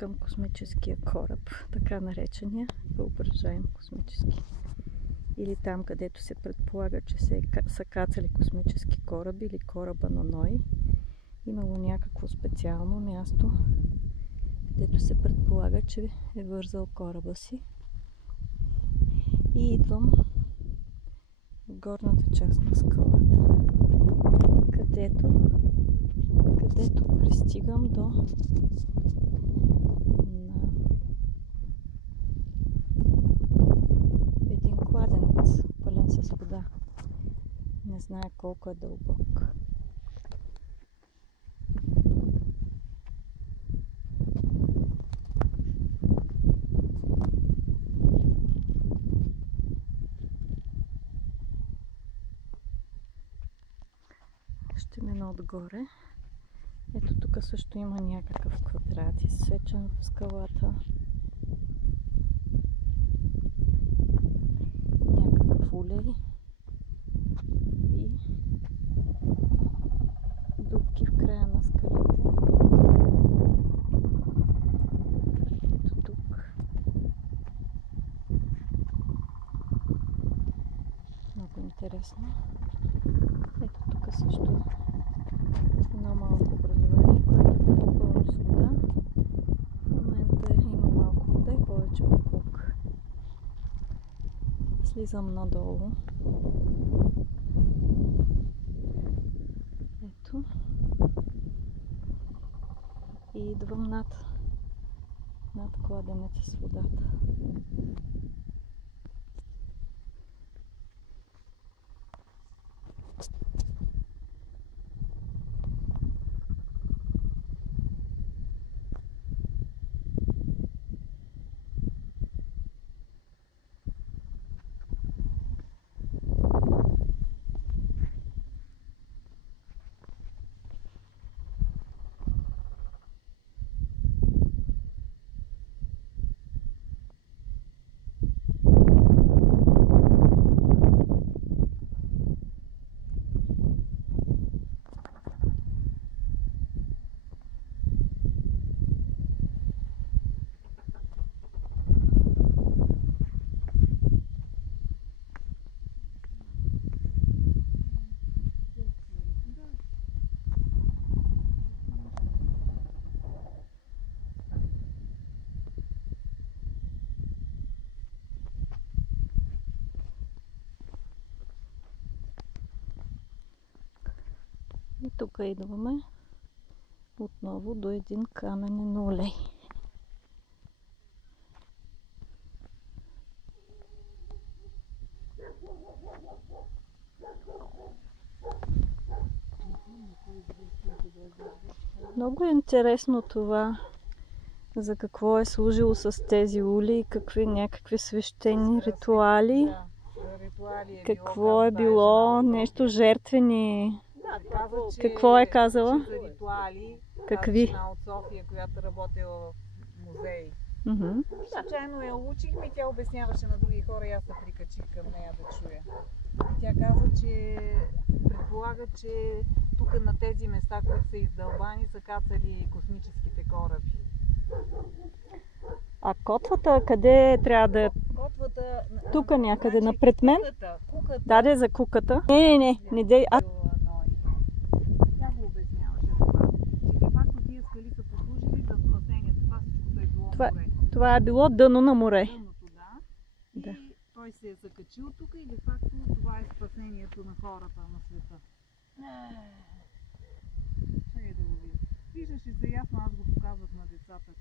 към космическия кораб, така наречения въображаем космически. Или там, където се предполага, че са кацали космически кораби или кораба на Ной. Имало някакво специално място, където се предполага, че е вързал кораба си. И идвам в горната част на скалата, където пристигам до един кладенец, пълен с вода. Не зная колко е дълбок. Ще мина отгоре. Ето тук също има някакъв квадрат изсечен в скалата. Някакъв улей. И дупки в края на скалите. Ето тук. Много интересно. Ето тук също едно малко образование, което е било пълно с вода. В момента има малко вода и повече буклук. Слизам надолу. Ето. И идвам над кладенеца с водата. И тук идваме отново до един каменен улей. Много е интересно това, за какво е служило с тези улеи, какви някакви свещени ритуали. Какво е било, нещо жертвени. Какво е казала? За ритуали. Какви? Жена от София, която работила в музей. Случайно я учихме и тя обясняваше на други хора и аз се прикачих към нея да чуя. И тя каза, че предполага, че тук на тези места, които са издълбани, са кацали космическите кораби. А котвата къде трябва да е? Котвата... Тук някъде, напред мен? Куката. Даде за куката. Не дей. Тя го обясняваше това. Че де факто тия скали са послужили за спасението. Това всичкото е било море. Това е било дъно на море. Дъното, да. И той се е закачил тук и де факто това е спасението на хората на света. Чакай да го видя. Виждаше се ясно, аз го показвах на децата.